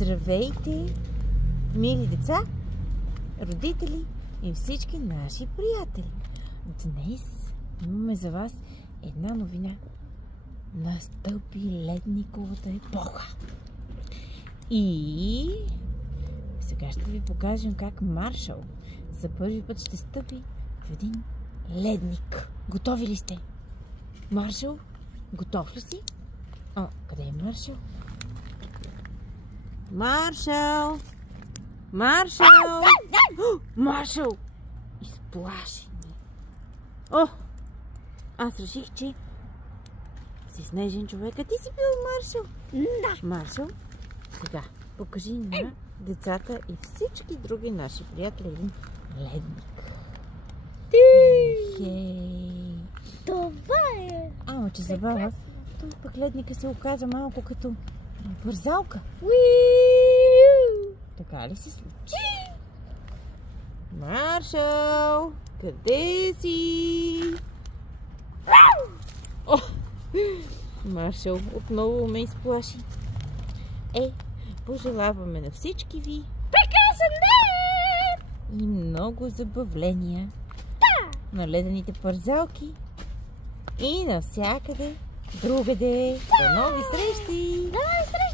Здравейте, мили деца, родители и всички наши приятели! Днес имаме за вас една новина. Настъпи ледниковата епоха. И сега ще ви покажем как Маршал за първи път ще стъпи в един ледник. Готови ли сте? Маршал, готов ли си? О, къде е Маршал? Маршал! Маршал! Маршал! Изплаши ни. О! Аз реших, че си снежен човек. А ти си бил Маршал? Да. Маршал, сега покажи на децата и всички други наши приятели един ледник. Хей! Това е. Ама, че забава. Той пък ледника се оказа малко като бързалка. Така ли се случи? Маршал! Къде си? О! Маршал отново ме изплаши. Пожелаваме на всички ви Прекрасен ден! и много забавления на ледените пързалки и навсякъде другаде. До нови срещи! До нови срещи!